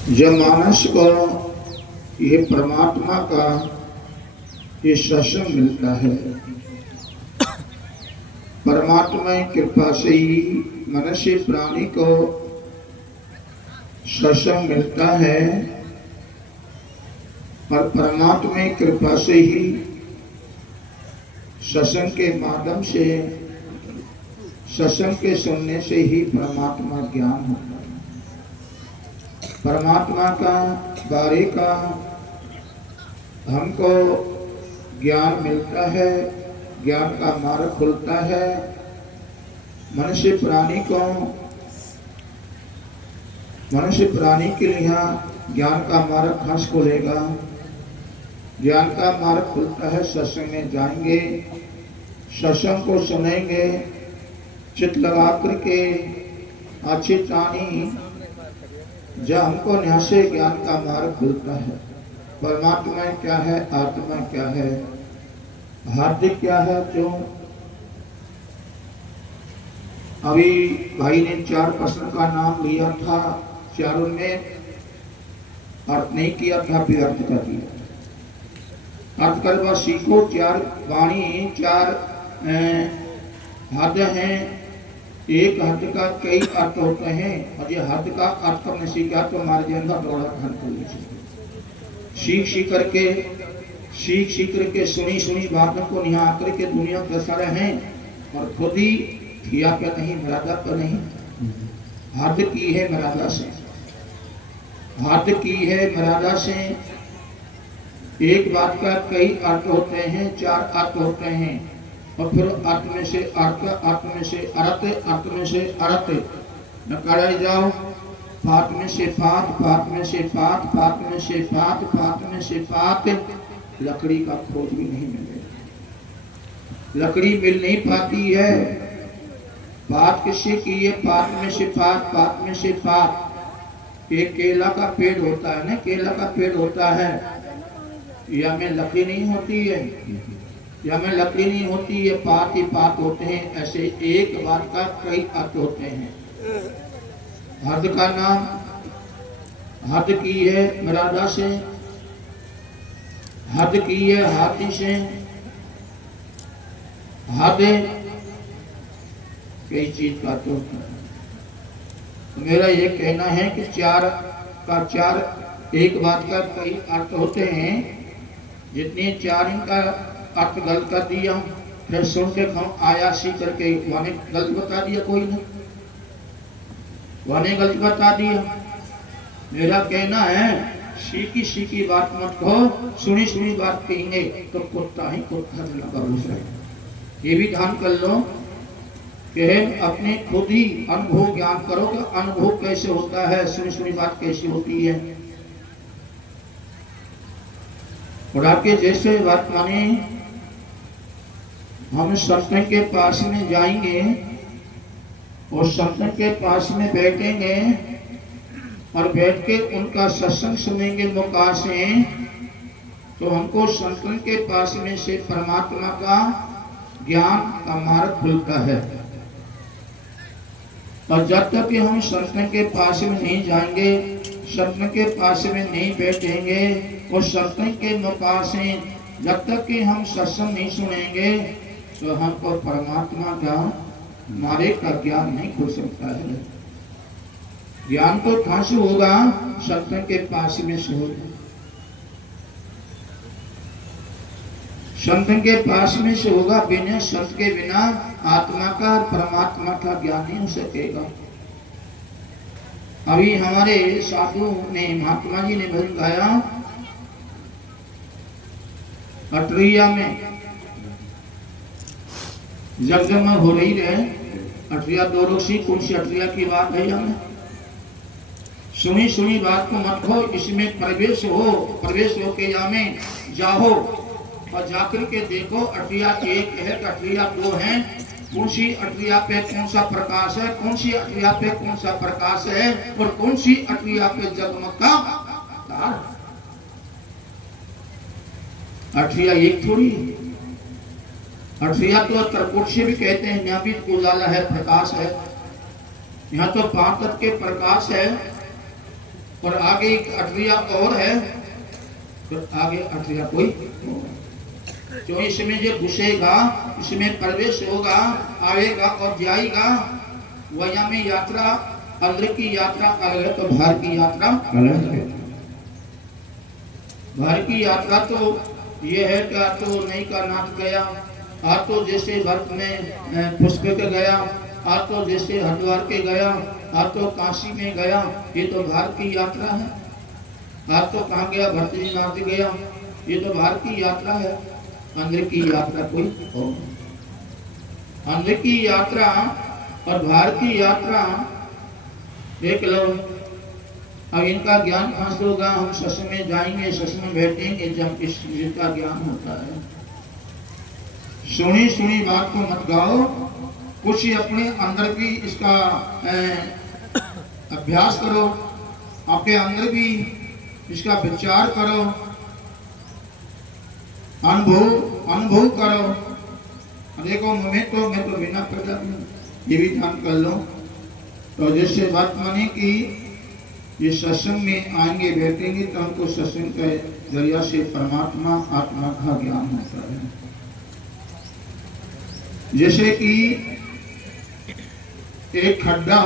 जब मानस को ये परमात्मा का ये सत्संग मिलता है, परमात्मा की कृपा से ही मनुष्य प्राणी को सत्संग मिलता है और परमात्मा की कृपा से ही सत्संग के माध्यम से, सत्संग के सुनने से ही परमात्मा ज्ञान होता है। परमात्मा का बारे का हमको ज्ञान मिलता है, ज्ञान का मार्ग खुलता है। मनुष्य प्राणी के लिए ज्ञान का मार्ग कहाँ से खुलेगा? ज्ञान का मार्ग खुलता है सत्संग में जाएंगे, सत्संग को सुनेंगे, चित्त लगा करके अच्छी टानी जब हमको यहाँ से ज्ञान का मार्ग खुलता है। परमात्मा क्या है, आत्मा क्या है, हार्दिक क्या है, क्यों? अभी भाई ने 4 प्रश्न का नाम लिया था, चारों ने अर्थ नहीं किया था, फिर अर्थ कर दिया। अर्थ करवा सीखो। 4 वाणी, 4 हद हैं। एक हद का कई अर्थ होते हैं और ये हद का अर्थ हमने सीखा तो हमारे अंदर दौड़ा धन को सीख करके सुनी बातों को निहा करके दुनिया के सारे हैं और खुद ही किया क्या नहीं, मर्यादा पर नहीं। हद की है मर्यादा से, हद की है मर्यादा से। एक बात का कई अर्थ होते हैं, 4 अर्थ होते हैं और फिर अर्थ में से अर्थ, अर्थ में से अर्थ, अर्थ में से अर्थ न कराई जाओ। पात में से पात, पात में से पात, पात में से पात, पात में से पात। लकड़ी का खोज भी नहीं मिलेगा, लकड़ी मिल नहीं पाती है। बात किससे की है? पात में से पात, पात में से पात। एक केला का पेड़ होता है ना, केला का पेड़ होता है, या में लकड़ी नहीं होती है, या में लकड़ी नहीं होती है, पात ही पात होते हैं। ऐसे एक बात का कई अर्थ होते हैं। हद का नाम, हद की है मर्यादा से, हद की है हाथी से, हद कई चीज का तो मेरा ये कहना है कि 4 का 4 एक बात का कई अर्थ होते हैं। जितने 4 इनका अर्थ गलत कर दिया, फिर सुन के हम आया सी करके वाने गलत बता दिया, कोई नहीं वाने गलत बता दिया। मेरा कहना है सीखी बात मत कहो, सुनी बात कहेंगे तो कुत्ता ही कुत्ता लगा दूसरा। ये भी ध्यान कर लो कि अपने खुद ही अनुभव ज्ञान करो कि अनुभव कैसे होता है, सुनी बात कैसी होती है। और आपके जैसे बात माने हम संत के पास में जाएंगे और संत के पास में बैठेंगे और बैठ के उनका सत्संग सुनेंगे मौका से, तो हमको संत के पास में से परमात्मा का ज्ञान का मार्ग खुलता है। और जब तक कि हम संत के पास में नहीं जाएंगे, संत के पास में नहीं बैठेंगे और संत के मौका से जब तक कि हम सत्संग नहीं सुनेंगे तो हमको परमात्मा का मार्ग का ज्ञान नहीं खुल सकता है। ज्ञान तो कहां से होगा? संत के पास में से होगा, संत के पास में से होगा। बिना संत के बिना आत्मा का परमात्मा का ज्ञान नहीं हो सकेगा। अभी हमारे साधु ने, महात्मा जी ने भजन गाया, अटरिया में जगजमा हो रही है। अटरिया 2 रोशी, कौन सी अटरिया की बात है? हमें सुनी बात को मत हो, इसमें प्रवेश हो के यहाँ में जाओ और जाकर के देखो। अटरिया 1 है, अटरिया 2 है। कौन सी अटरिया पे कौन सा प्रकाश है, कौन सी अटरिया पे कौन सा प्रकाश है और कौन सी अटरिया पे जगमगता तारा। अटरिया एक थोड़ी, अटरिया तो त्रिपुट से भी कहते हैं, यहाँ भी उजाला है, प्रकाश है। यहाँ तो 5 तत्व के प्रकाश है। और आगे एक अटरिया और है, तो आगे अटरिया कोई और है। तो इसमें जो घुसेगा, इसमें प्रवेश होगा, आएगा और जाएगा, वया में यात्रा अंदर की यात्रा अलग है, तो बाहर की यात्रा अलग है। बाहर की यात्रा तो ये है कि तो नहीं का नाथ गया, आ तो जैसे बर्फ में पुष्प के गया, आ तो जैसे हरिद्वार के गया, आ तो काशी में गया, ये तो बाहर की यात्रा है। आ तो कहाँ गया, भरतरीनाथ गया, ये तो बाहर की यात्रा है। अंदर की यात्रा कोई और। अंदर की यात्रा और बाहर की यात्रा देख लो। अब इनका ज्ञान कहाँ से होगा? हम सत्संग में जाएंगे, सत्संग में बैठेंगे, जब इस चीज का ज्ञान होता है। सुनी सुनी बात को मत गाओ, कुछ अपने अंदर भी इसका अभ्यास करो, आपके अंदर भी इसका विचार करो, अनुभव करो। देखो मैं तो बिना प्रजा ये भी ध्यान कर लो। तो जैसे बात माने कि ये सत्संग में आएंगे, बैठेंगे, तो हमको सत्संग के जरिया से परमात्मा आत्मा का ज्ञान होता है। जैसे कि एक खड्डा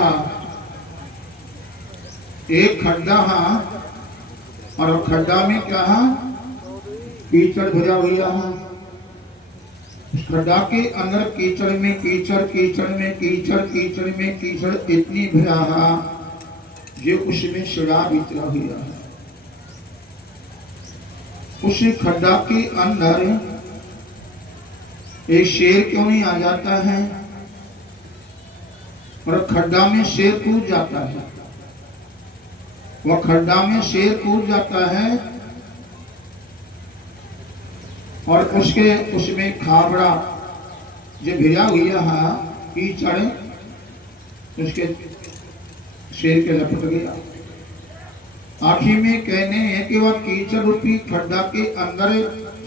और खड्डा में क्या है? कीचड़ भरा हुआ है। उस खड्डा के अंदर कीचड़ में कीचड़ इतनी भरा है जो उसमें शराब इतना हुआ है। उस खड्डा के अंदर एक शेर क्यों नहीं आ जाता है? और खड्डा में शेर कूद जाता है, वह खड्डा में शेर कूद जाता है और उसमें खाबड़ा जो भिजा हुआ है कीचड़, उसके शेर के लपट गया। आखिर में कहने हैं कि वह कीचड़ रूपी खड्डा के अंदर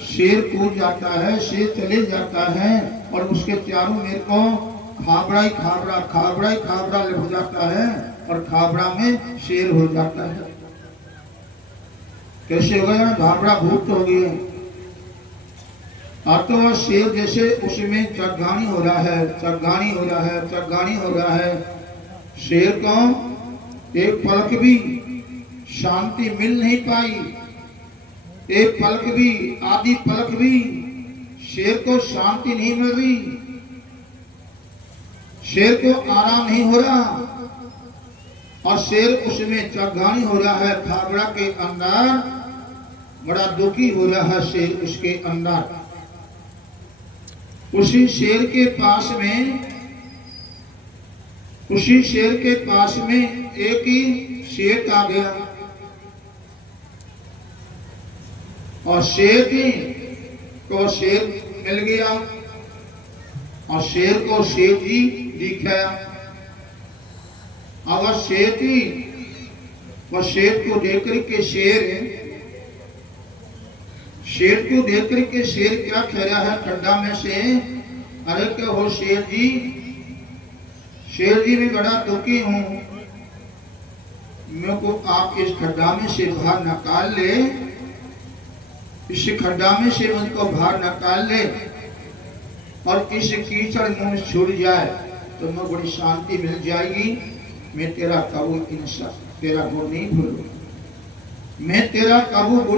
शेर कूद जाता है, शेर चले जाता है और उसके चारों मेरे को खाबड़ा ही खाबड़ा लग जाता है और खाबड़ा में शेर हो जाता है। कैसे हो गया? खाबड़ा भूत हो गया। अब तो शेर जैसे उसमें चरगानी हो रहा है। शेर को एक पलक भी शांति मिल नहीं पाई, एक पलक भी, आधी पलक भी शेर को शांति नहीं मिल रही, शेर को आराम नहीं हो रहा और शेर उसमें चरगानी हो रहा है। खाबड़ा के अंदर बड़ा दुखी हो रहा है शेर उसके अंदर। उसी शेर के पास में एक ही शेर आ गया और शेर को शेर मिल गया और शेर को शेर जी दिखाया। और वह शेर को देख करके शेर क्या कह रहा है खड्डा में से? अरे क्या हो शेर जी मैं बड़ा दुखी हूँ, मेरे को आप इस खड्डा में से बाहर निकाल ले, इस खड्डा में से मुझको बाहर निकाल ले और इस कीचड़ मुझ छूट जाए तो मैं बड़ी शांति मिल जाएगी। मैं तेरा कबू तेरा गुण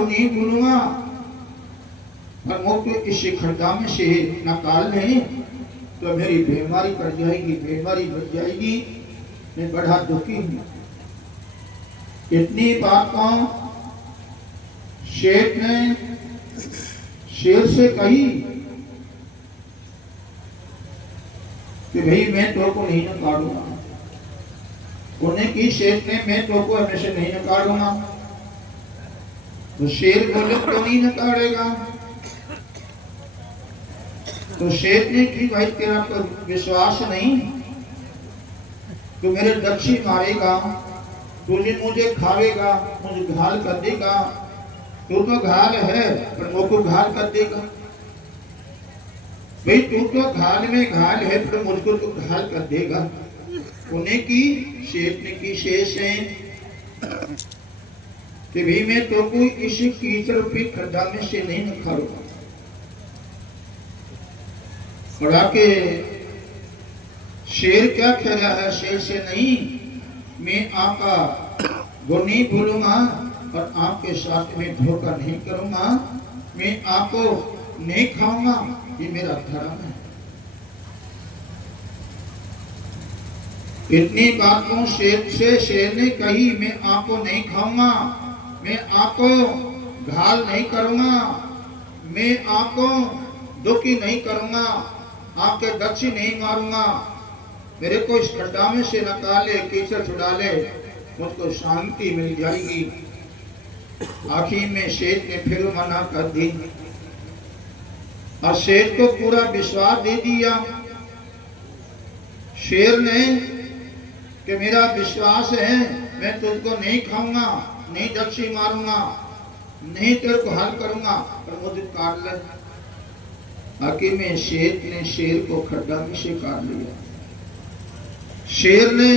नहीं भूलूंगा और मुझको इस खड्डा में से निकाल ले तो मेरी बीमारी बढ़ जाएगी, मैं बड़ा दुखी हूँ। इतनी बात का शेर ने शेर से कही कि भाई मैं तो को नहीं निकालूंगा। उन्हें की शेर ने मैं तो को हमेशा नहीं निकालूंगा। तो शेर बोले क्यों नहीं निकालेगा? तो शेर ने कि भाई तेरा तो विश्वास नहीं, तो मेरे दक्षी मारेगा, तुझे मुझे खावेगा, मुझे घायल कर देगा। तू तो घायल है पर मुझको घायल कर देगा। भाई तू तो घायल में घायल है पर मुझको तो घायल कर देगा। उन्हें की शेर ने की शेर से कि भी मैं तो कोई इस कीचड़ पे खड्डा में से नहीं निखारूंगा। और आके शेर क्या कह रहा है, शेर से नहीं, मैं आपका गुण नहीं भूलूंगा और आपके साथ में धोखा नहीं करूंगा, मैं आपको नहीं खाऊंगा, ये मेरा धर्म है। इतनी बातों शेर ने कही, मैं आपको नहीं खाऊंगा, मैं आपको घायल नहीं करूंगा, मैं आपको दुखी नहीं करूंगा, आपके दक्षी नहीं मारूंगा, मेरे को इस खड्डा में से निकाले, कीचड़ छुड़ा ले, मुझको शांति मिल जाएगी। आखिर में शेर ने फिर मना कर दी और शेर को पूरा विश्वास दे दिया। शेर ने कि मेरा विश्वास है, मैं तुझको नहीं खाऊंगा, नहीं दक्षी मारूंगा, नहीं तेरे को हल करूंगा, पर मुझे काट ले। आखिर में शेर ने शेर को खड्डा में से काट लिया। शेर ने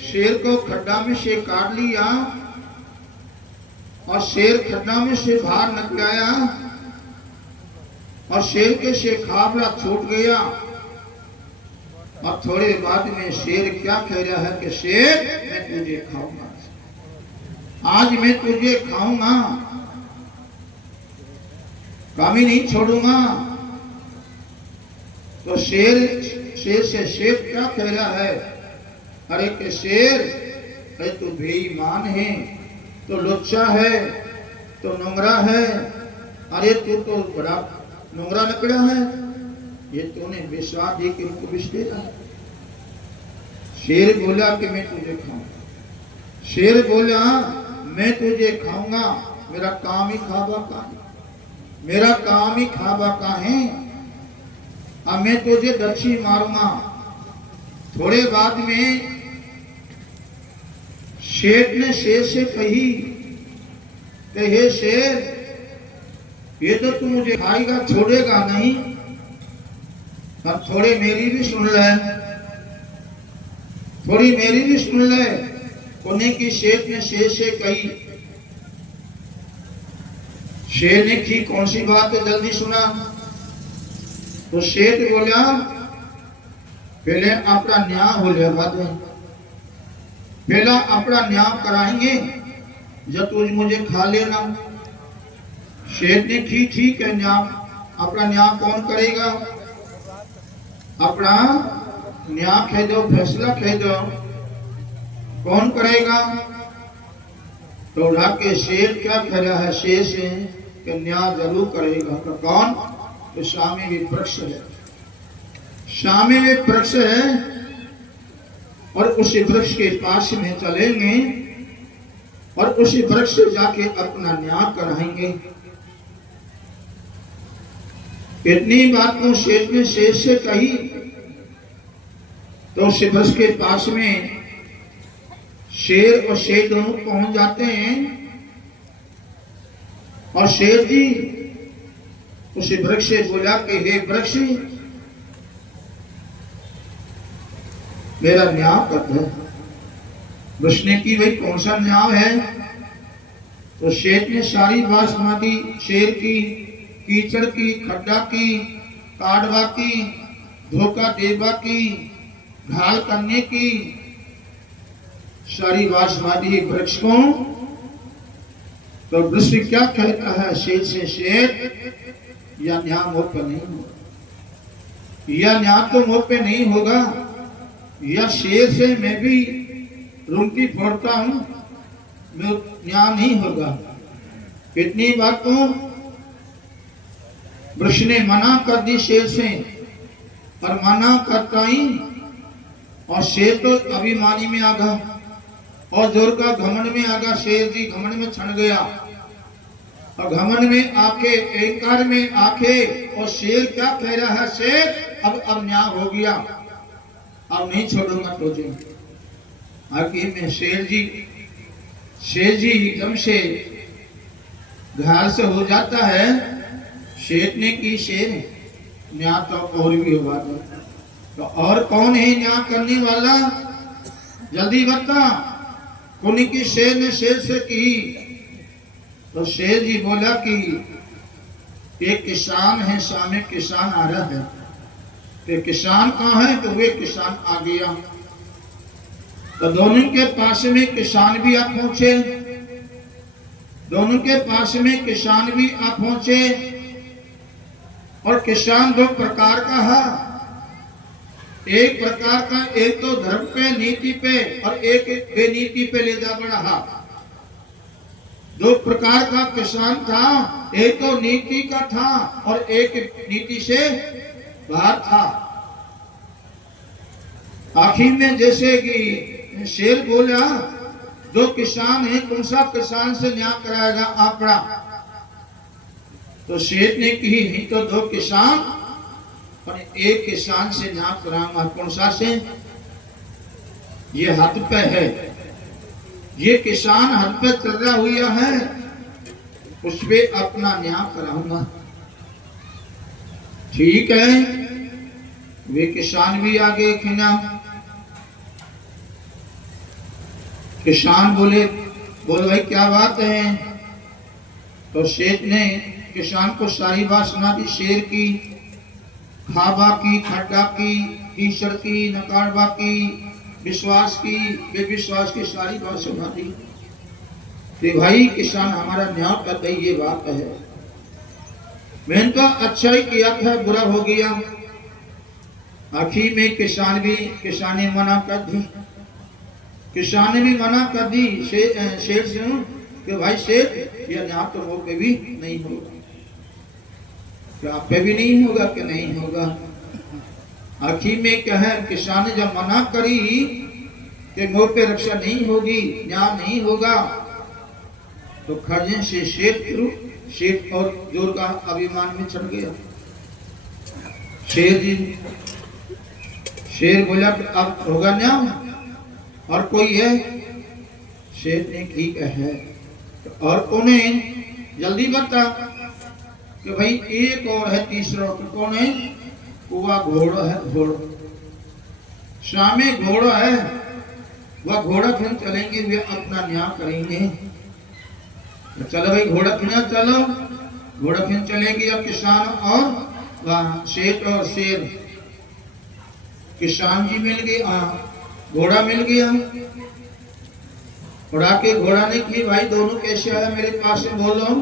शेर को खड्डा में से काट लिया और शेर खड्डा में से बाहर निकल आया और शेर के से खाबला छूट गया। और थोड़े बाद में शेर क्या कह रहा है कि शेर, मैं तुझे खाऊंगा, आज मैं तुझे खाऊंगा, कभी नहीं छोड़ूंगा। तो शेर से शेर क्या कह रहा है, अरे के शेर, अरे तू बेईमान है, तो लुच्चा है, तो नंगरा है, अरे तू तो बड़ा नंगरा निकला है, ये तूने विश्वास दे के उनको विष दे रहा है। शेर बोला कि मैं तुझे खाऊंगा। शेर बोला मैं तुझे खाऊंगा, मेरा काम ही खाबा का है, मेरा काम ही खाबा का है, अब मैं तुझे दक्षी मारूंगा। थोड़े बाद में शेर ने शेर से कही कि हे शेर, ये तो तू मुझे खाएगा, छोड़ेगा नहीं, अब थोड़ी मेरी भी सुन ले, थोड़ी मेरी भी सुन ले। कोने की शेर ने शेर से कही। शेर ने की कौन सी बात है, जल्दी सुना। तो शेर बोला पहले अपना न्याय हो ले, बाद में पहला अपना न्याय कराएंगे, जब तुझ मुझे खा लेना। शेर ने की ठीक है, न्याय, अपना न्याय कौन करेगा, अपना न्याय कह दो, फैसला कह दो, कौन करेगा। तो के शेर क्या कह रहा है, शेर से कि न्याय जरूर करेगा। तो कौन, तो स्वामी विपक्ष है, स्वामी विपक्ष है। और उसी वृक्ष के पास में चलेंगे और उसी वृक्ष से जाके अपना न्याय कराएंगे। इतनी बात को शेर ने शेर से कही। तो उसी वृक्ष के पास में शेर और शेर दोनों पहुंच जाते हैं और शेर जी उसी वृक्ष से बोला कि हे वृक्ष, मेरा न्याय कर दो। वृक्ष ने की, भाई कौन सा न्याय है। तो शेर ने सारी बात सुना दी, शेर की, कीचड़ की, खड्डा की, काटवा की, धोखा देवा की, घायल करने की, सारी बात सुना दी वृक्ष को। तो वृक्ष क्या कहता है शेर से, शेर या न्याय मुझ पर नहीं होगा, या न्याय तो मुझ पे नहीं होगा, या शेर से मैं भी रुंकी फोड़ता हूं, न्याय नहीं होगा। इतनी बात को वृक्ष ने मना कर दी शेर से, पर मना करता ही और शेर तो अभिमानी में आ गया और जोर का घमंड में आ गया। शेर जी घमंड में छन गया और घमंड में आके, अहंकार में आके, और शेर क्या कह रहा है, शेर अब न्याय हो गया, अब नहीं छोड़ूंगा तुझे। आखिर में शेर जी एकदम से घायल से हो जाता है। शेर ने की, शेर न्याय तो और भी होगा, तो और कौन है न्याय करने वाला, जल्दी बता। कुनी की शेर ने शेर से की, तो शेर जी बोला कि एक किसान है, सामने किसान आ रहा है। तो किसान कहाँ है? तो वे किसान आ गया। तो दोनों के पास में किसान भी आ पहुंचे, दोनों के पास में किसान भी आ पहुंचे। और किसान दो प्रकार का है, एक प्रकार का, एक तो धर्म पे, नीति पे, और एक बेनीति पे ले जा रहा। दो प्रकार का किसान था, एक तो नीति का था और एक नीति से बाहर था। आखिर में जैसे कि शेर बोला, जो किसान है कौन सा किसान से न्याय कराएगा आपड़ा? तो शेर ने कही नहीं तो दो किसान और एक किसान से न्याय कराऊंगा। कौन सा से? ये हद पे है, ये किसान हद पे चल रहा हुआ है, उस पे अपना न्याय कराऊंगा। ठीक है, वे किसान भी आगे खिना। किसान बोले भाई क्या बात है? तो शेर ने किसान को सारी बात सुना दी, शेर की, खाबा की, खड्डा की, ईश्वर की, नकारबा की, विश्वास की, बेविश्वास की, सारी बात सुना दी कि भाई किसान हमारा न्याय कर दे, ये बात है। मैंने तो अच्छा ही किया था, बुरा हो गया। आखिर में किसान ने मना कर दी, किसान ने भी मना कर दी शेर से कि भाई शेर, यह न्याय तो वो पे भी नहीं होगा। क्या आप पे भी नहीं होगा? कि नहीं होगा। आखिर में क्या है, किसान ने जब मना करी कि मोह पे रक्षा नहीं होगी, न्याय नहीं होगा, तो खर्जे से शेर और जोर का अभिमान में चढ़ गया। शेर बोला अब होगा न्याय, और कोई है? शेर ने ठीक है, तो और कौन है? जल्दी बता कि भाई एक और है तीसरा। तो कौन है? वह घोड़ा है, घोड़ा सामने घोड़ा है, वह घोड़ा फिर चलेंगे, वे अपना न्याय करेंगे। तो चलो भाई घोड़ा फिर चलो, घोड़ा फिर चलेगी। अब किसान और वह शेर और शेर, किसान जी मिल गए, घोड़ा मिल गया। उड़ा के घोड़ा ने की, भाई दोनों कैसे आया मेरे पास में, बोलो।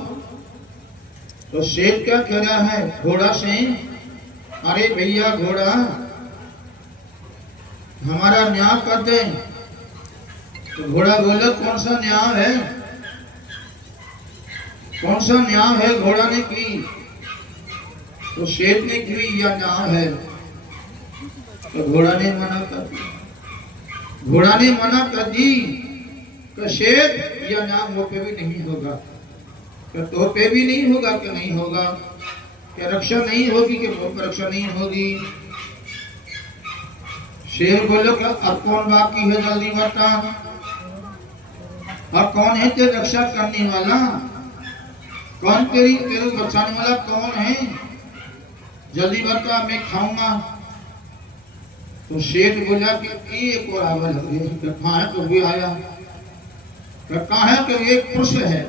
तो शेर क्या कह रहा है घोड़ा से? अरे भैया घोड़ा, हमारा न्याय कर दे। तो घोड़ा बोला कौन सा न्याय है? कौन सा न्याय है? घोड़ा ने की। तो शेर ने की, यह न्याय है। तो घोड़ा ने मना कर दी, घोड़ा ने मना कर दी कि शेर, यह न्याय वो पे भी नहीं होगा। तो पे भी नहीं होगा कि नहीं होगा? क्या रक्षा नहीं होगी कि वो रक्षा नहीं होगी? शेर बोलो क्या अब कौन बाकी है? जल्दी बता, और कौन है तेरी रक्षा करने वाला? कौन तेरे बचाने वाला कौन है? जल्दी बता, मैं खाऊंगा। तो शेर बोला कि एक और आवा लग गया। कहाँ है? तो भी आया। कहाँ है? कि एक पुरुष है।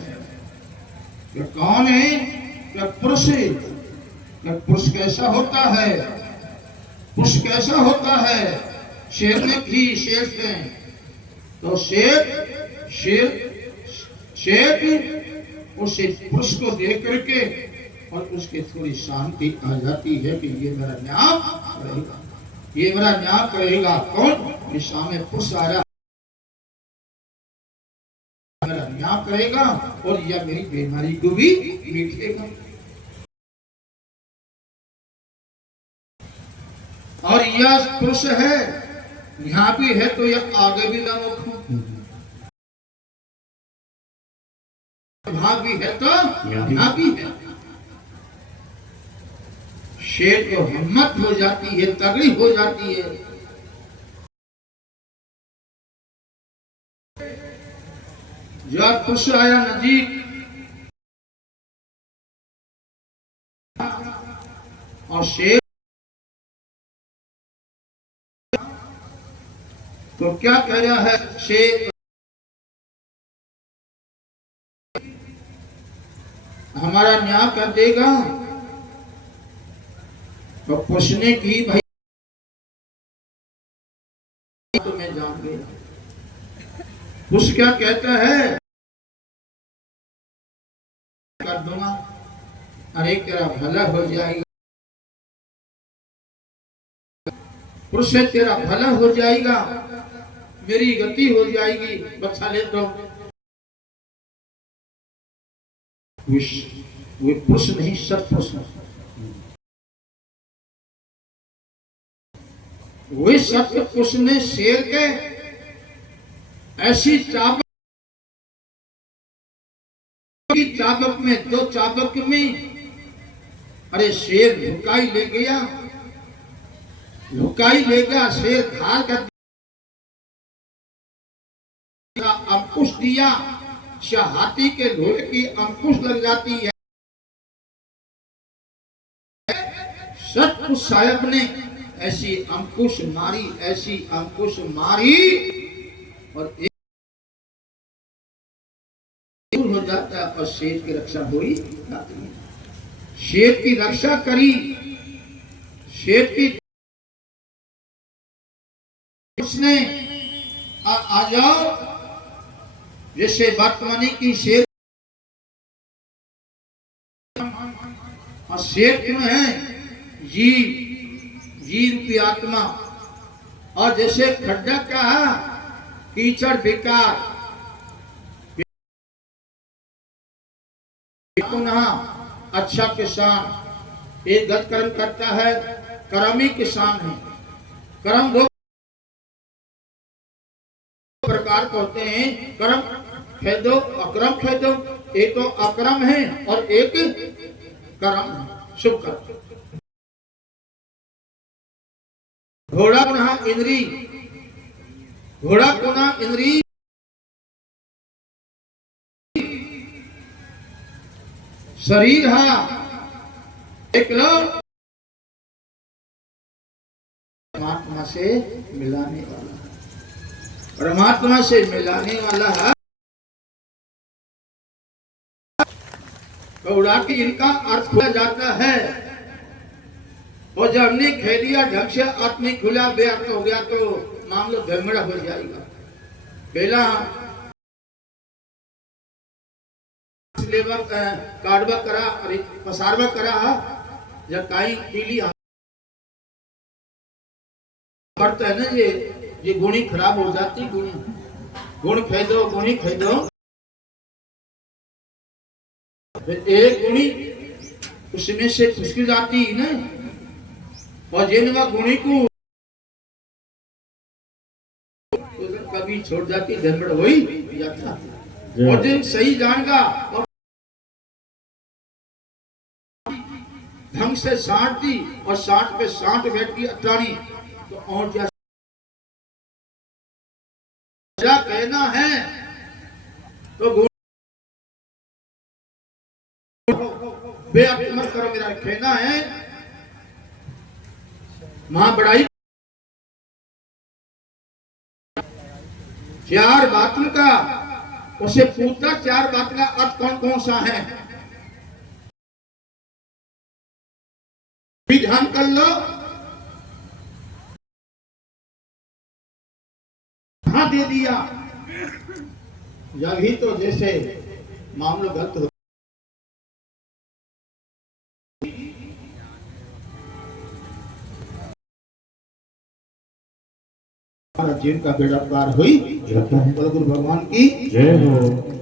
कौन है? क्या पुरुष? क्या पुरुष कैसा होता है? पुरुष कैसा होता है? शेर ने की, शेर से। तो शेर उसे पुरुष को देख करके और उसके थोड़ी शांति आ जाती है कि ये मेरा न्याय करेगा, ये मेरा न्याय करेगा। कौन? सामने पुरुष आ रहा, मेरा न्याय करेगा और यह मेरी बीमारी को भी मिटेगा। और यह पुरुष है, यहाँ भी है तो यह आगे भी ना मुखो, वहां भी है तो यहाँ भी है। शेर को हिम्मत हो जाती है, तगड़ी हो जाती है। जब पुरुष आया नजीक, और शेर तो क्या कह रहा है? शेर हमारा न्याय कर देगा। तो पूछने की भाई तुम्हें जान गया। उस क्या कहता है, कर दूंगा, अरे तेरा भला हो जाएगा, पुरुष से तेरा भला हो जाएगा, मेरी गति हो जाएगी, बच्चा ले दो। वे पुरुष नहीं, सब पुरुष। वे सत्य पुरुष ने शेर के ऐसी चाबक की चाबक में, दो चाबक में, अरे शेर लुकाई ले गया, लुकाई ले गया, शेर धार कर दिया, अंकुश दिया, हाथी के लोहे की अंकुश लग जाती है। सत्य साहब ने ऐसी अंकुश मारी, ऐसी अंकुश मारी, और एक दूर हो जाता है और शेर की रक्षा हुई जाती है। शेर की रक्षा करी, शेर की उसने आ जाओ, जैसे वर्तमानी की शेर, और शेर क्यों है, जीव, जीव की आत्मा, और जैसे खड्डा का कीचड़ बेकार, पुनः अच्छा किसान एक गत कर्म करता है, कर्मी किसान है। कर्म दो प्रकार के होते हैं, कर्म खेदो, अकर्म खेदो। एक तो अकर्म है और एक कर्म शुभ कर्म। घोड़ा पुनः इंद्री, घोड़ा पुनः इंद्री, शरीर है एक लोग परमात्मा से मिलाने वाला है, परमात्मा से मिलाने वाला है। घोड़ा की इनका अर्थ खुला जाता है, और जब हमने खेलिया ढंग से अर्थ नहीं खुला, बेअर्थ हो गया तो मामला धर्मड़ा हो जाएगा। पहला काटवा करा, पसारवा करा, या काई पीली पड़ता है ना, ये गुणी खराब हो जाती, गुण खेदो, गुणी खेदो, एक गुणी उसमें से खुशकी जाती है ना, और जिनवा गुणी को कभी छोड़ जाती, गड़बड़ हो ही जाता। और जो सही जानेगा और ढंग से साठ दी, और 60 पे 60 बैठ की अटानी, तो और क्या कहना है, तो बेअर्थ मत करो, मेरा कहना है। मां बड़ाई चार बातों का, उसे पूछता चार बात का अर्थ कौन कौन सा है, ध्यान कर लो। हाँ दे दिया, जब ही तो जैसे मामला गलत हो, जिनका बेड़ा पार हुई, गुरु भगवान की जय हो।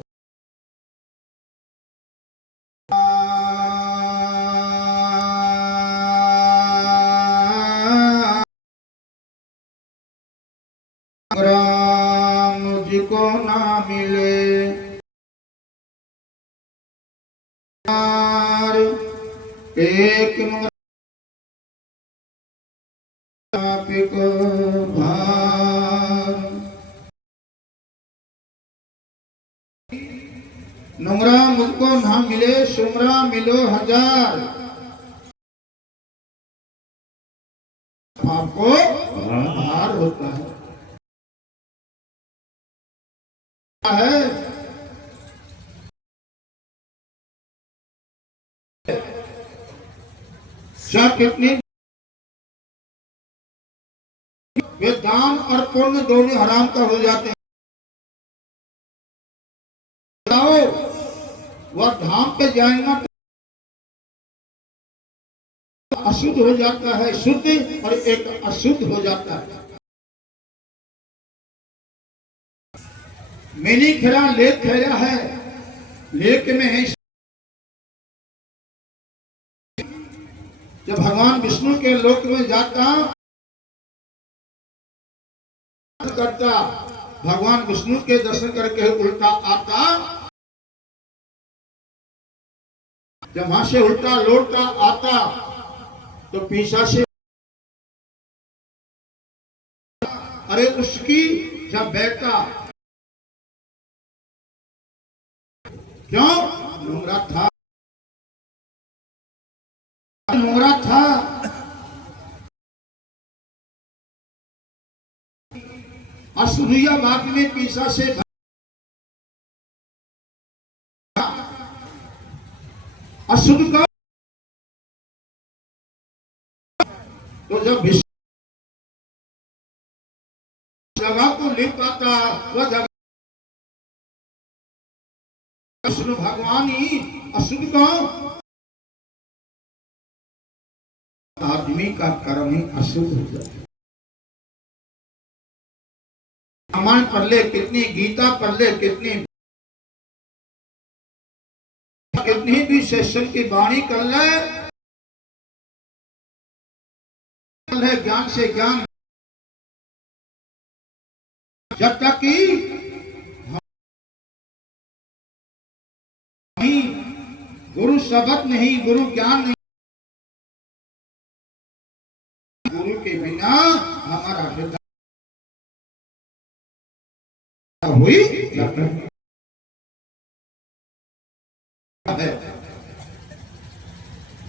राम मुझको ना मिले, एक को नुंगरा मुझको ना मिले, सुमरा मिलो हजार, आपको हार होता है। सब कितनी वे दान और पुण्य दोनों हराम का हो जाते हैं। वह धाम पे जाएगा तो अशुद्ध हो जाता है, शुद्ध और एक अशुद्ध हो जाता है। मैंने खरा लेख खरा है, लेख में है जब भगवान विष्णु के लोक में जाता करता, भगवान विष्णु के दर्शन करके उल्टा आता, जब वहां से उल्टा लौटता आता तो पीछा से अरे उसकी जब बैठा क्यों नोंगरा था, नोंगरा था। असुरिया बाग में पीछा से अशुद्ध का तो जब जगह को ले पाता वह जगह विष्णु भगवान ही अशुद्ध का आदमी का कर्म ही अशुद्ध हो जाता है। रामायण पढ़ ले कितनी, गीता पढ़ ले कितनी, कितनी भी सेशन की वाणी कर ले, ज्ञान से ज्ञान, जब तक कि नहीं गुरु शब्द नहीं, गुरु ज्ञान नहीं, गुरु के बिना हमारा हृदय हुई है।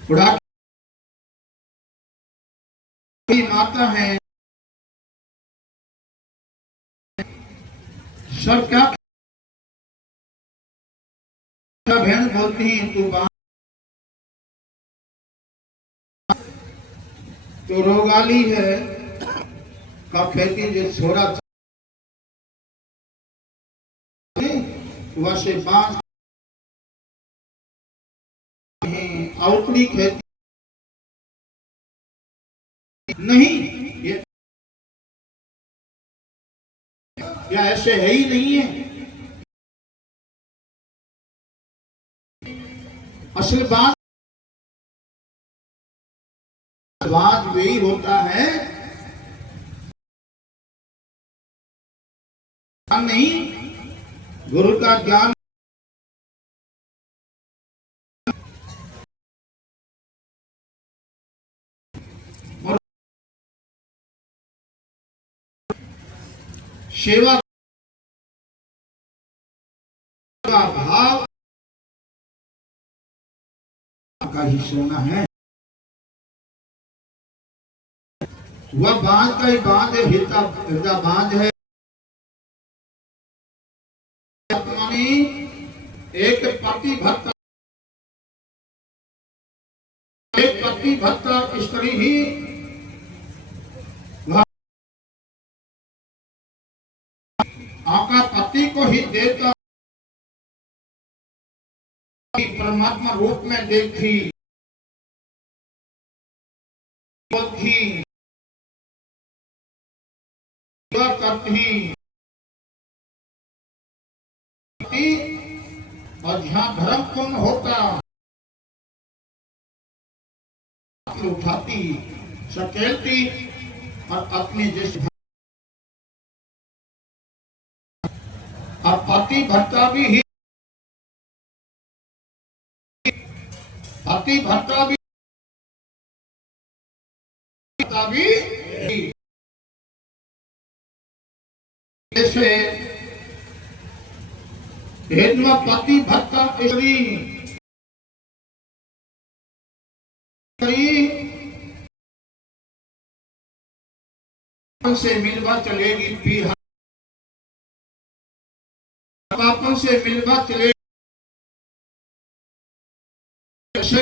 बुढ़ा की माता है, सब क्या बहन बोलती हैं तू बात तो रोगाली है का खेती जो छोरा वह से बांस आउटरी खेती नहीं, ये या ऐसे है ही नहीं है। असल बात वही होता है नहीं, गुरु का ज्ञान और सेवा का भाव का ही सोना है। वह बांध का ही बांध है, हृदय बांध है। एक पति भक्त, एक पति भक्त स्त्री ही आका पति को ही देता, परमात्मा रूप में देखी बोलती करती और जहां धर्म पूर्ण होता उठाती सकेलती और अपने जैसे पति भक्ता भी पति भक्ता भी जैसे पति भक्ता स्त्री से मिलवा चलेगी बिहार, पापों से मिलवा चलेगी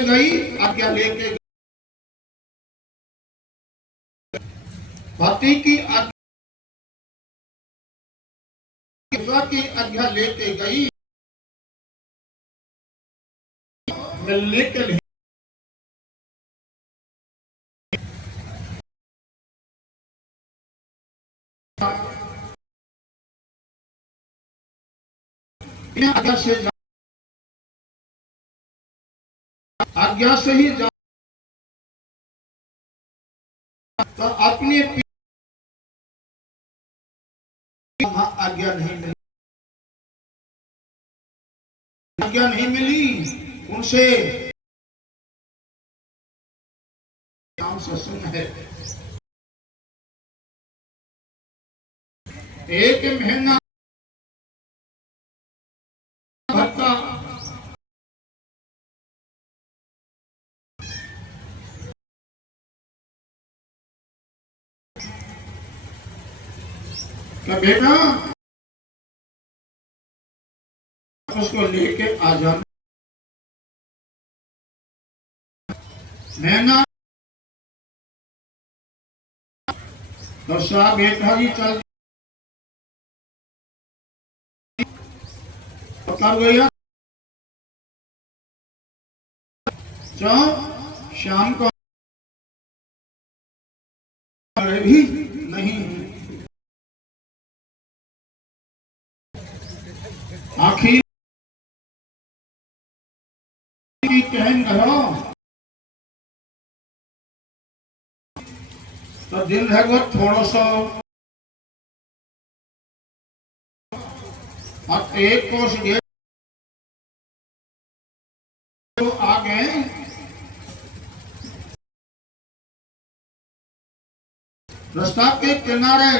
गई आज्ञा लेके पति की आज्ञा लेके गई मिलने के लिए। आज्ञा से ही जा तो अपने आज्ञा नहीं मिली, आज्ञा नहीं मिली उनसे। नाम सत्संग है। एक महीना भरता क्या बेटा उसको लेके आ जाना। महीना तो साहब बेटा जी चल कब गया जो शाम को भी नहीं आखिर की कहन करो तो दिन है वो थोड़ा सा और एक कोस गए तो आ गए रास्ता के किनारे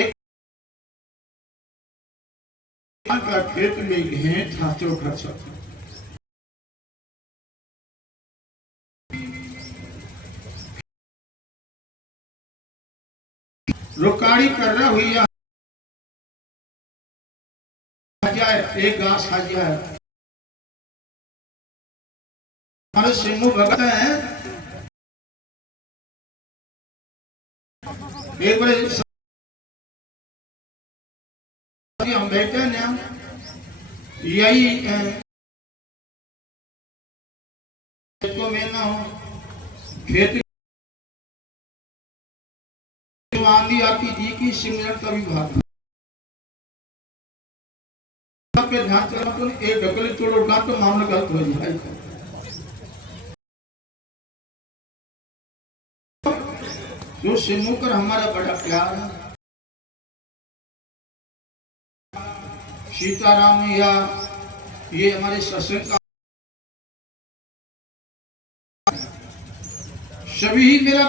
एक का खेत में घेंट था चोखा सा रुकाड़ी कर रहा हुई जाए एक घास खा जाए। हमारे सिंह भगत है एक बार हम बैठे ना यही तो मैं ना हूँ खेत आंधी आती जी की सिमरन का विभाग पे ध्यान चला तो एक ढकल तोड़ उठा तो मामला गलत हो जाए। जो सिमू कर हमारा बड़ा प्यार है सीताराम या ये हमारे सत्संग का सभी मेरा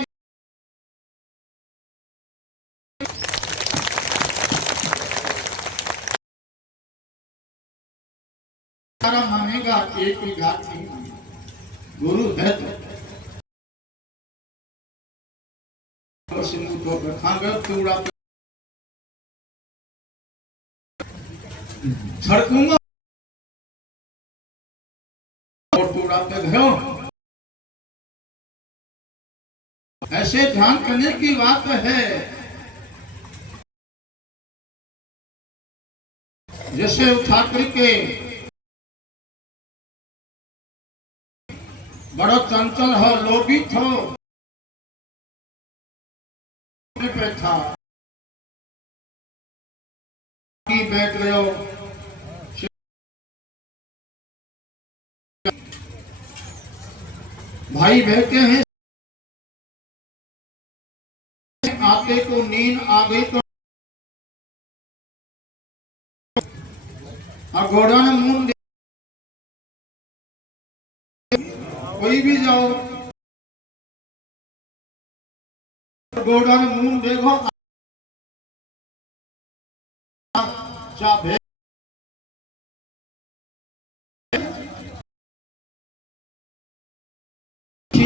मानेगा एक ही घाट नहीं गुरु है तो सिंधु तो चूड़ा छड़कूंगा और चूड़ा पे गयो। ऐसे ध्यान करने की बात है जैसे उठा करके बड़ा चंचल हो लोभित हो पे था कि बैठ गयो भाई बैठे हैं आते को नींद आ गई तो घोड़ा ने मुंह कोई भी जाओ घोड़ा ने मुंह देखो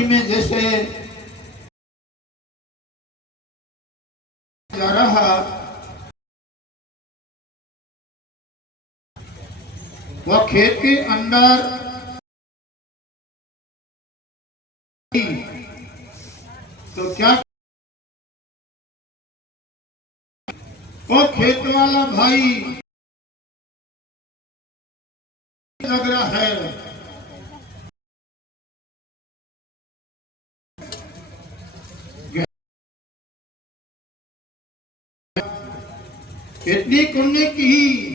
में जैसे जा रहा वह खेत के अंदर तो क्या ओ खेत वाला भाई लग रहा है, इतनी कुन्ने की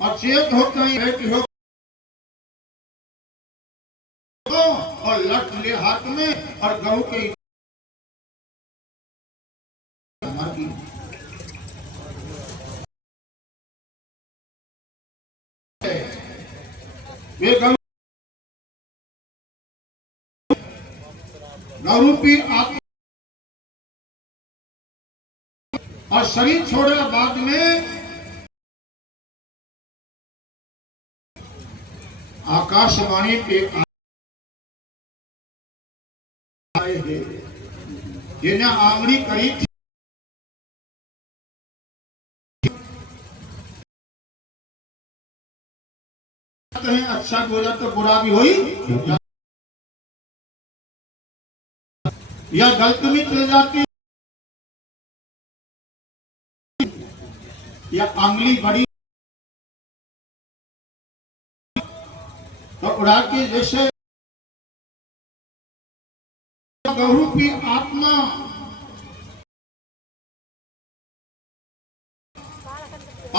और चेत होता ही बैठी हो और लठ ले हाथ में और गहूं के वे गौरूपी आप और शरीर छोड़े बाद में आकाशवाणी पे आए हैं जिन्हें आंगड़ी करी थी, अच्छा बोला तो बुरा भी हुई या गलत भी चल जाती या आंगली बड़ी तो उड़ा के जैसे गौरूपी आत्मा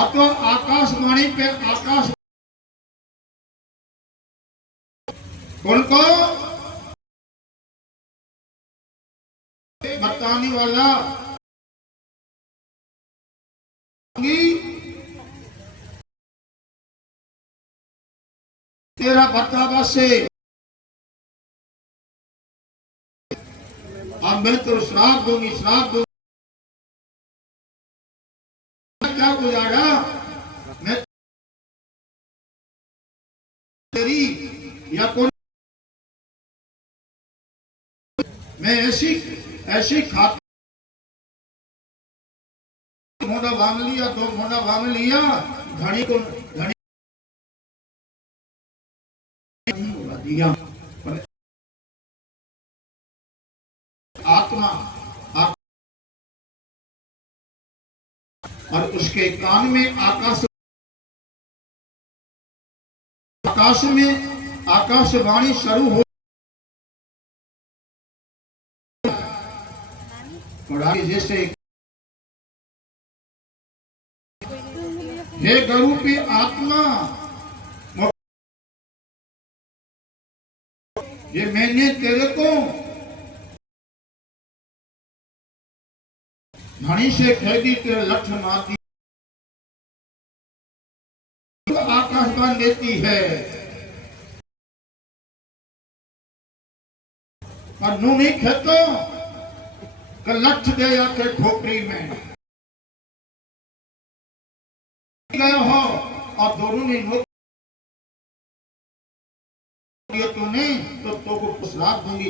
अथवा आकाशवाणी पे आकाश उनको बताने वाला तेरा बतावा से मैं तो श्राप दूंगी क्या गुजारा मैं तेरी या कौन मैं ऐसी खाता मोटा भांग लिया दो मोटा भांग लिया घड़ी को घड़ी दिया आत्मा और उसके कान में आकाश में आकाशवाणी शुरू हो पढ़ाई जैसे हे गौरूपी आत्मा ये मैंने तेरे को घड़ी से खरीदी तेरे लठ मार दी आकाशवाणी देती है और नू नहीं खेतो कि लठ दे आके खोपड़ी में गए हो और दोनों ने नोट दिए तूने तो को श्राप दूंगी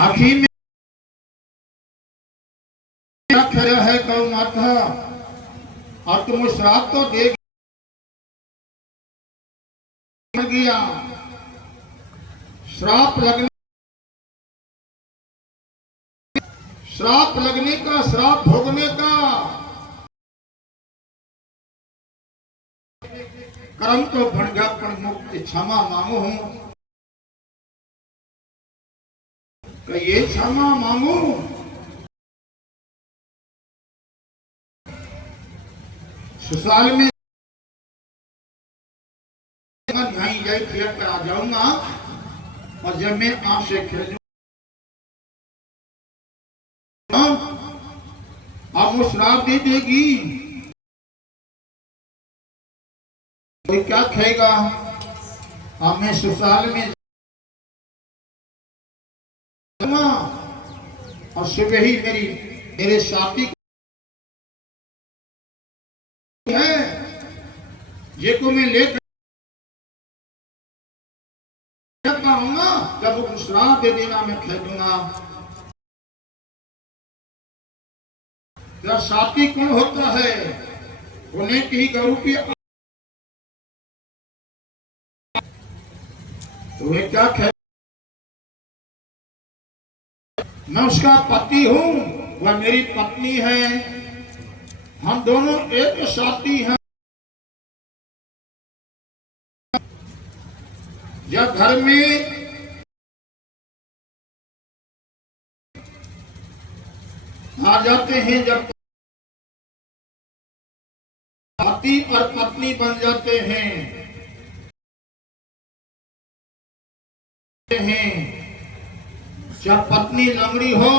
आखिर में खड़ा है गौ माता और तुम श्राप तो दे गया श्राप लगने का श्राप भोगने का कर्म तो बन गया पर मुक्ति क्षमा मांगो हूं ये क्षमा मांगो ससुराल में यहीं जाए थिएटर पे आ जाऊंगा और जब मैं आपसे खेल आप वो श्राप दे देगी कोई क्या खाएगा अब मैं ससुराल में और सुबह ही मेरे साथी है ये को मैं लेकर आऊंगा जब वो श्राप दे देना मैं खेलूंगा क्या साथी कौन होता है? उन्हें की गरु की तो वे क्या कह, मैं उसका पति हूं, वह मेरी पत्नी है, हम दोनों एक साथी हैं। जब घर में आ जाते हैं, जब पति और पत्नी बन जाते हैं जब पत्नी लंगड़ी हो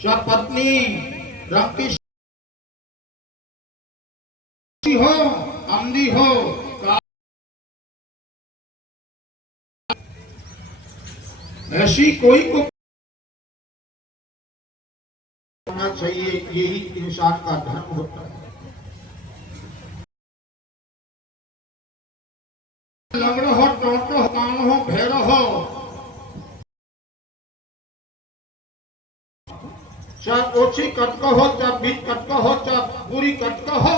जब पत्नी रंग की हो, अंधी हो, ऐसी कोई को होना चाहिए। यही इंसान का धर्म होता है। लंगड़ हो, टोटो हो, कान हो, भेड़ हो, चाहे ओछी कटका हो, चाहे बीच कटका हो, चाहे पूरी कटका हो,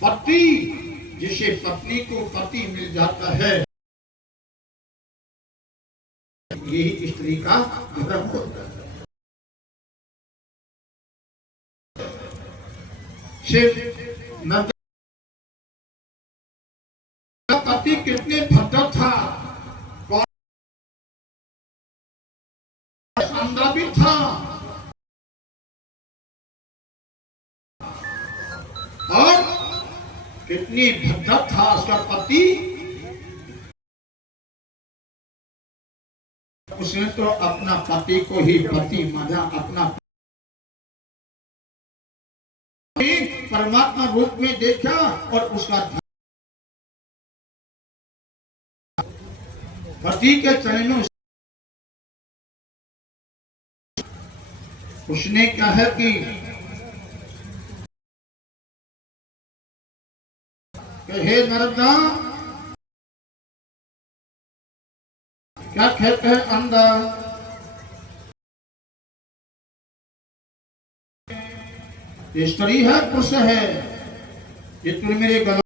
पति जिसे पत्नी को पति मिल जाता है, यही स्त्री का धर्म होता है। सिर्फ पति कितने भद्र था, कौन शानदार भी था, और कितनी भद्र था उसका पति। उसने तो अपना पति को ही पति माना, अपना परमात्मा रूप में देखा और उसका पति के चरणों उसने कहा कि हे नर्मदा, क्या कहते हैं अंदर, स्त्री है पुरुष है, ये तुम मेरे गला।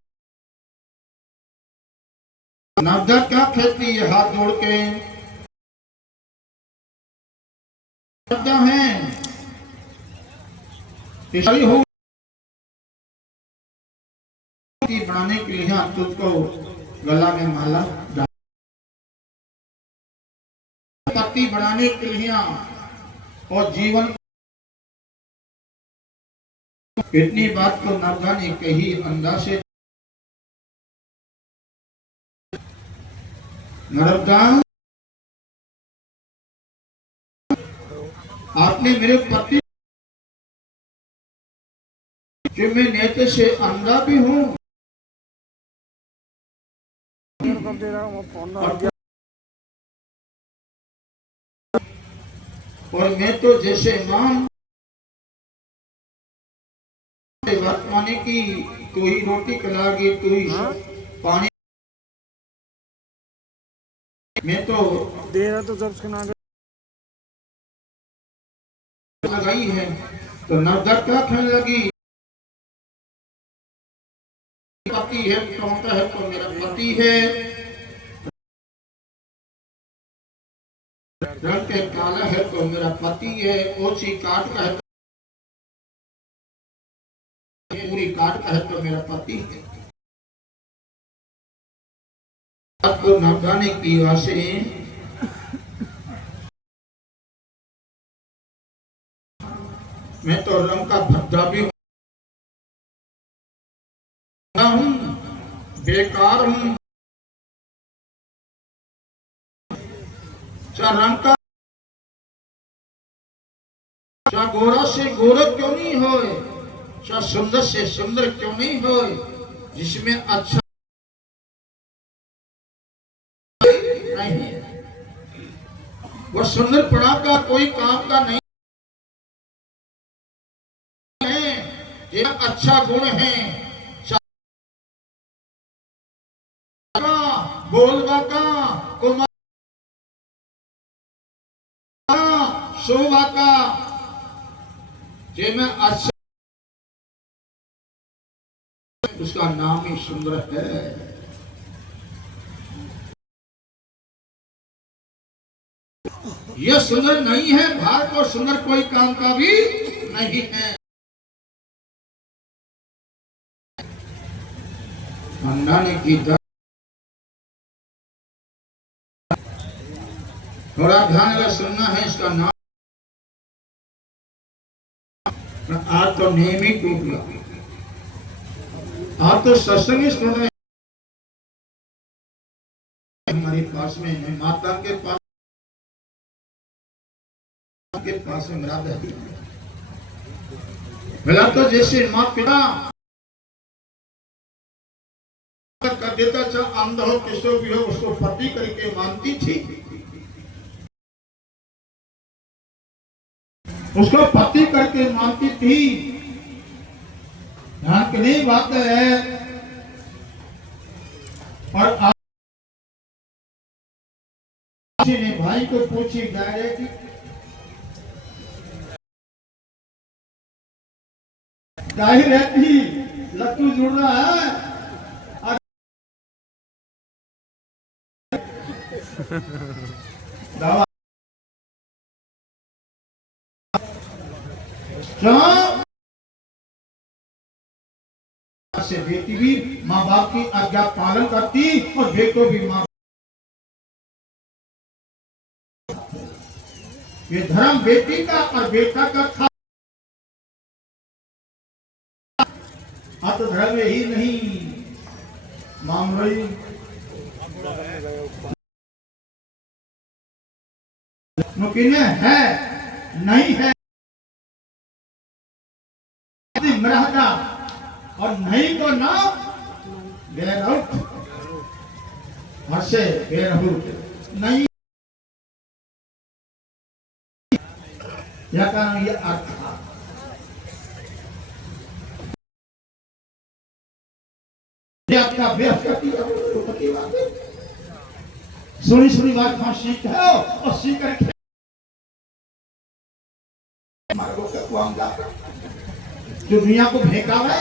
नर्मदा क्या कहती है हाथ जोड़ के, नर्मदा है स्त्री हो बनाने के लिए तुझको गला में माला, पति बनाने के लिए और जीवन। इतनी बात तो नर्मदा ने कही अंदाज से। नर्मदा, आपने मेरे पति जो मैं नेत्र से अंधा भी हूं और मैं तो जैसे मां वर्तमानी की, तू ही रोटी खिलाएगी, तू ही पानी, मैं तो दे रहा तो जब सुना लगाई है। तो नर्मदा क्या कहने लगी, पति है, टोंटा है तो मेरा पति है, रंग के काला है तो मेरा पति है, ओछी काट का है, पूरी काट का है तो मेरा पति है। आपको नर्मदा ने की से मैं तो रंग का भद्दा भी हूं, बेकार हूं, रंग का गोरा से गोरा क्यों नहीं हो, सुंदर से सुंदर क्यों नहीं हो, जिसमें अच्छा नहीं, वो सुंदरपना का कोई काम का नहीं है, ये अच्छा गुण है, बोलवा का शोभा का जे में अच्छा उसका नाम ही सुंदर है। यह सुंदर नहीं है, भारत को सुंदर कोई काम का भी नहीं है। अन्ना ने की थोड़ा ध्यान अगर सुनना है इसका नाम, आज तो नेम ही टूट गया। आप तो सत्संग ही सुन रहे हैं। हमारे पास में है, माता के पास में मेरा दहली मिला। तो जैसे माँ पिता कर देता, चाहे अंध हो किसको भी हो उसको पति करके मानती थी, उसको पति करके मानती थी। ध्यान की नहीं बात है। और आज ने भाई को पूछी डायरेक्ट, काहे रहती लट्टू जुड़ रहा है। से बेटी भी माँ बाप की आज्ञा पालन करती और बेटो भी माँ। ये धर्म बेटी का और बेटा का था। अब तो धर्म ही नहीं माम रही मुमकिन है नहीं है मरहदा, और नहीं तो ना बेरहुट हर्षे बेरहुट नहीं। यह कारण ये अर्थ था। आपका बेहद करती सुनी सुनी बात हम सीख है और सीख कर जो दुनिया को फेंकावे,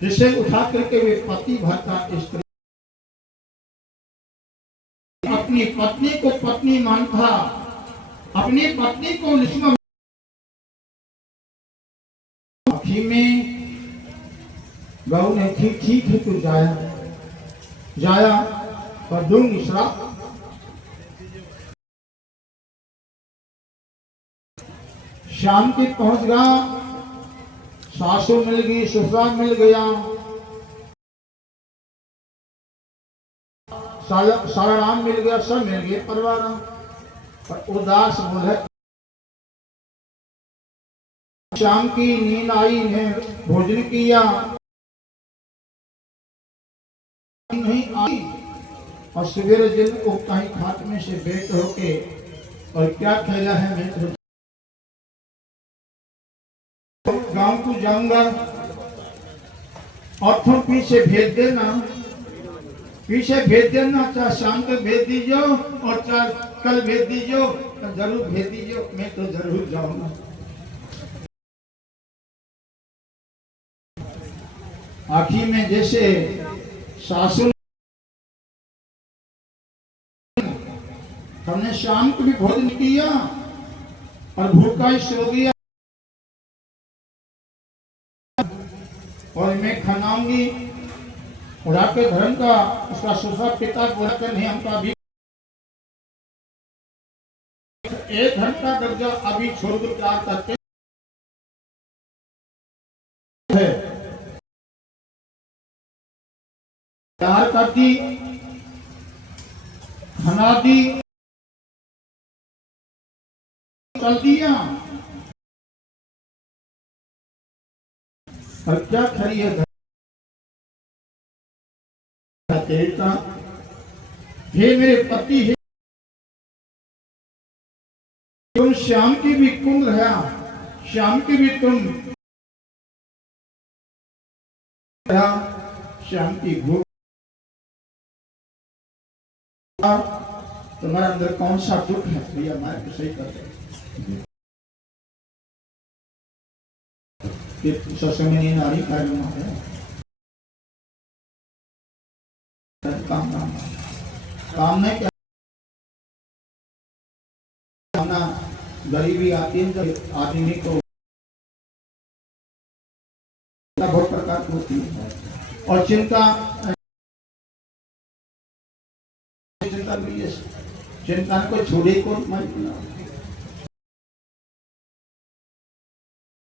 जिसे उठा करके वे पति भरता स्त्री अपनी पत्नी को पत्नी मानता, अपनी पत्नी को लिस्म में गौ ने ठीक है तू जाया पर दूंगी श्राप। शाम की पहुंच गया, सासू मिल गई, ससुराल मिल गया, सारा राम मिल गया, सब मिल गए परिवार। पर उदास बोले शाम की नींद आई है, भोजन किया नहीं आई, और सवेरे दिन को कहीं खाट में से बैठ होके और क्या खेला है मैं तो गांव को जाऊंगा और तुम पीछे भेज देना, चाहे शाम को भेज दीजिए और चाहे कल भेज दीजिए, तो जरूर भेज दीजिए, मैं तो जरूर जाऊंगा। आखिर में जैसे सासू हमने शाम को भी भोजन किया और भूखा ही सो गया, और मैं खानाऊंगी उड़ा के धर्म का उसका ससुर पिता बोला कर नहीं हमका अभी 1 घंटा दर्जा अभी छोड़ दो, प्यार करके है प्यार करती खाना दी चल दिया। और क्या खरी है देवता, हे मेरे पति है, तुम श्याम की भी कुंभ है, श्याम की भी तुम श्याम की भूख तुम्हारे अंदर कौन सा दुख है भैया, मैं तो सही कर दे सत्संग में नारी कार्यक्रम है काम नहीं क्या गरीबी आती है आदमी को बहुत प्रकार की होती है और चिंता चिंता को छोड़े को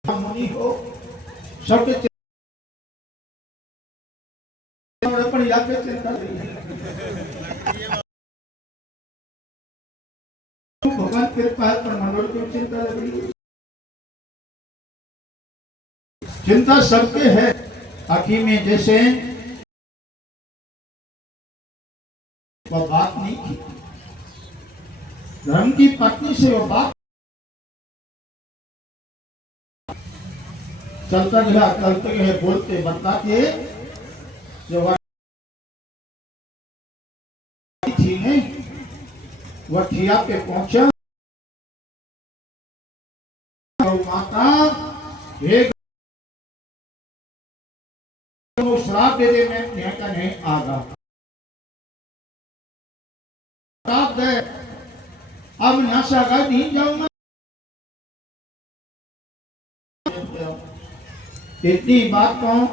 मुनि हो सबके चिंता भगवान कृपा है पर मनोर की चिंता लग रही है। चिंता सबके है आखिर में, जैसे वह बात नहीं की धर्म की पत्नी से, वो बात चलता गया बोलते बताते जो थी ने वह ठिया पे पहुंचा और माता एक श्राप दे दे, मैं यहाँ का नहीं आगा श्राप दे, अब नाशा का नहीं जाऊंगा। इतनी बात कहूं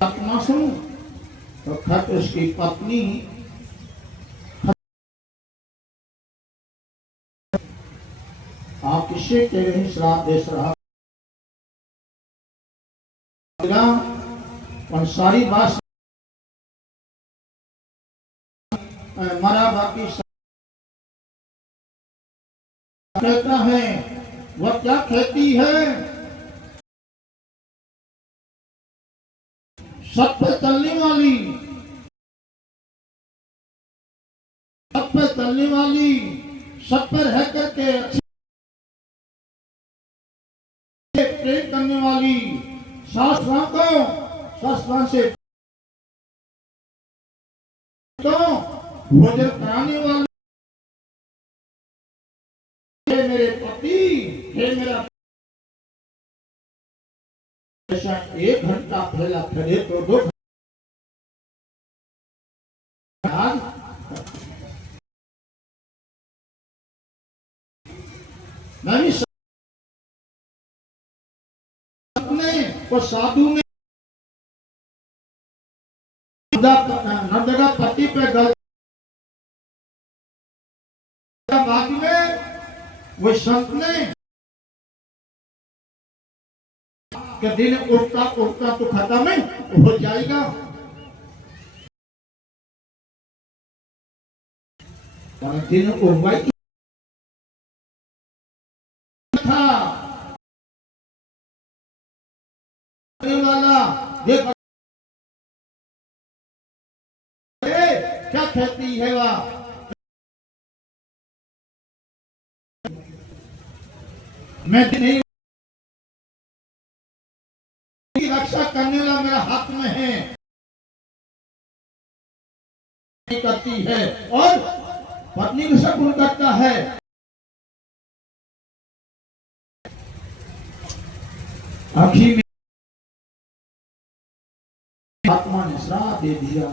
अपना सुनूं तो खत उसकी पत्नी आप किससे कह रहे हैं श्राप दे श्राप, और सारी बात मरा बाकी कहता है वह क्या कहती है, सब पे चलने वाली, सब पे चलने वाली, सब पर रह करके अच्छे प्रेम करने वाली, शास्त्रों को शास्त्रों से तो भोजन कराने वाली, हे मेरे पति, हे मेरा ऐसा 1 घंटा पहला खड़े तो 2 नहीं सपने और साधु में नर्दगा पति पे गल बाद में वो संत ने कि दिन उठता उठता तो खत्म हो जाएगा, दिन उठवाई था वाला देख क्या कहती है वह, मैं नहीं रक्षा करने वाला मेरा हाथ में है करती है और पत्नी को शकुन करता है। आखिर में आत्मा ने श्राप दे दिया,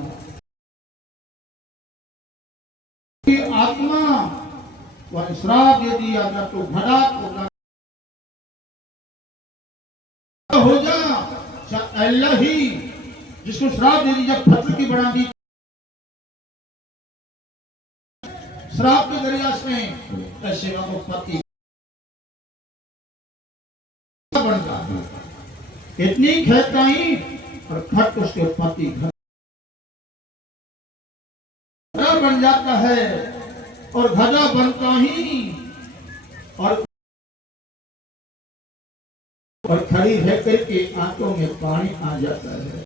आत्मा वह श्राप दे दिया जब तो घड़ा हो जा अल्लाह ही जिसको श्राप दे दी, जब फसल की बढ़ा दी श्राप के जरिया से ऐसे पति बनता है, इतनी खेताई और खट उसके पति घर बन जाता है और घड़ा बनता ही और खड़ी रह करके आंखों में पानी आ जाता है,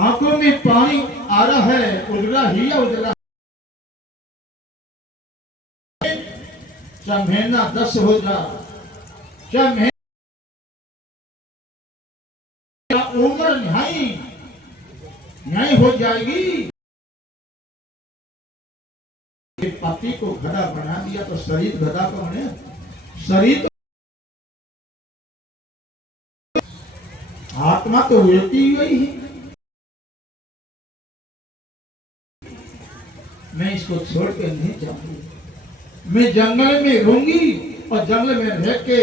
आंखों में पानी आ रहा है, उजला ही उजला, चाहे महीना 10 हो जा, चाहे उम्र न्याय हो जाएगी। पति को गधा बना दिया तो शरीर गधा को बने, शरीर आत्मा तो उड़ती हुई है। मैं इसको छोड़ के नहीं जाऊंगी, मैं जंगल में रहूंगी और जंगल में रह के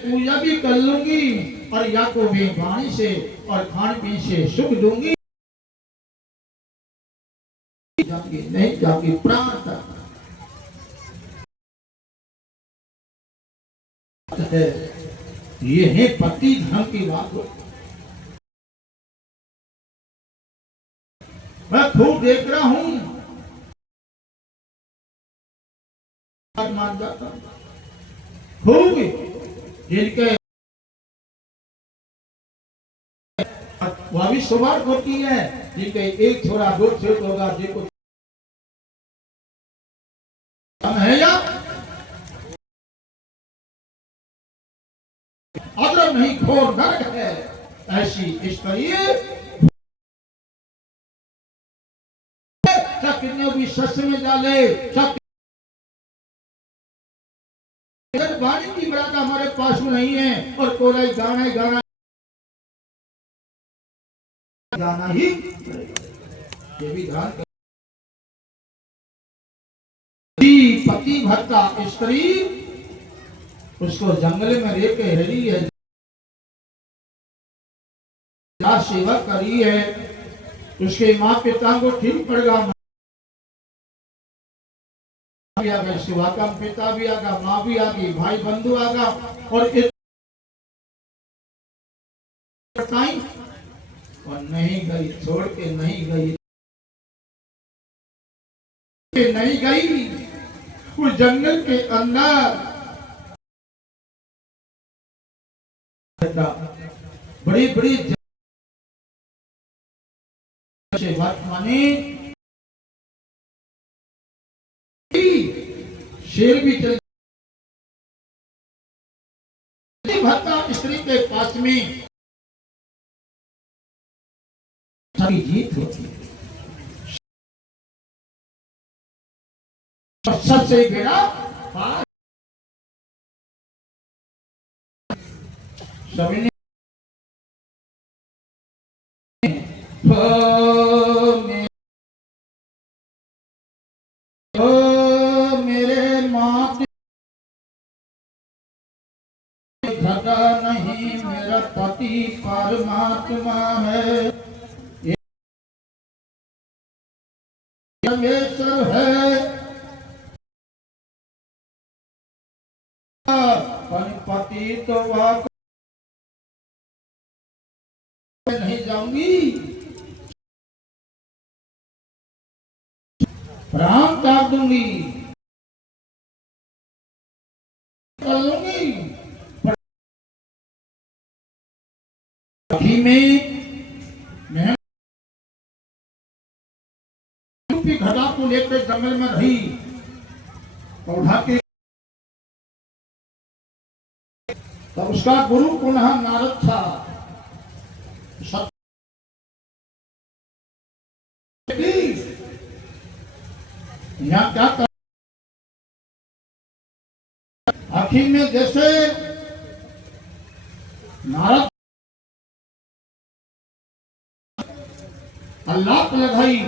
पूजा भी कर लूंगी और या को मैं वाणी से और खान पीन से सुख दूंगी। नहीं जाऊंगी प्राण तक है। ये है पति धर्म की बात हो। मैं खूब देख रहा हूं, मान जाता खूब जिनके भी सुमार होती है, जिनके एक छोरा दो छोर होगा, जिनको है या अगर नहीं घोर नरक है, ऐसी स्त्री कितने भी सस में डाले, वाणी की मर्यादा हमारे पास में नहीं है और कोई गाना ही गाना गाना ही, ये भी ध्यान कर। पति भक्ता स्त्री उसको जंगल में लेके रही है, सेवा करी है, उसके माँ पिता को ठीक पड़ेगा, भी आ गया, शिवा का पिता भी आ गया, माँ भी आ गई, भाई बंधु आ गया और नहीं गई, छोड़ के नहीं गई, नहीं गई उस जंगल के अंदर बड़ी बड़ी बात मानी, शेर भी चल भक्ता स्त्री के पास में सभी जीत होती है। सबसे गिरा सभी ने मेरे माँ घटा नहीं, मेरा पति परमात्मा है, परमेश्वर है, पति तो वह नहीं जाऊंगी, प्राण त्याग दूंगी, कर लूंगी। में घटा को लेकर जंगल में रही, पौधा के तब उसका गुरु पुनः नारद था। यहाँ क्या कर आखिर में जैसे नारद अल्लाह लगाई,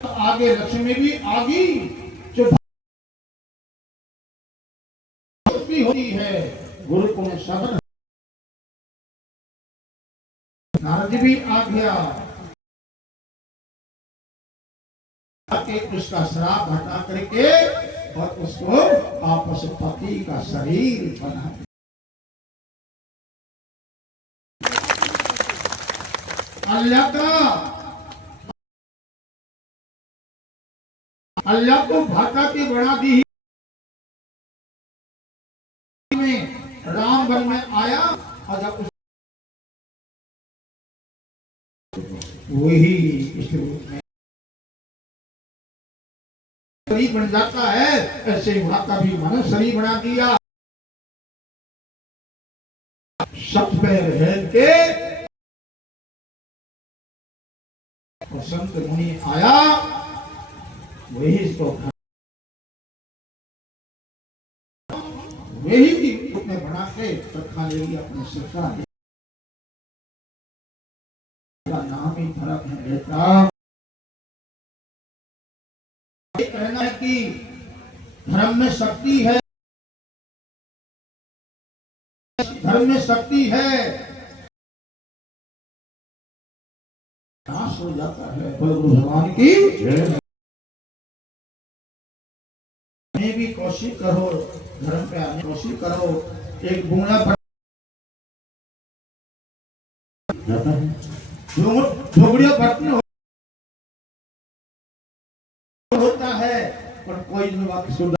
आगे लक्ष्मी भी आ गई, जो भक्ति होती है गुरु को शब्द, नारद भी आ गया, उसका श्राप हटा करके और उसको आपस पति का शरीर बना दिया। अल्लाह को भाटा की बना दी, में राम वन में आया और जब वही इस रूप में शरीर बन जाता है, ऐसे ही माँ का भी मन शरीर बना दिया। सत पैर हेल के और संत मुनि आया, वही इसको वही भी उसने बना के रखा लेगी अपने सरकार का नाम ही फर्क है बेटा। कहना है कि धर्म में शक्ति है, धर्म में शक्ति है, नाश हो जाता है। गुरु भगवान की मैं भी कोशिश करो, धर्म पे आने कोशिश करो, एक बूंदा जाता है, झोपड़ियों बर्तन होता है, पर कोई बात सुन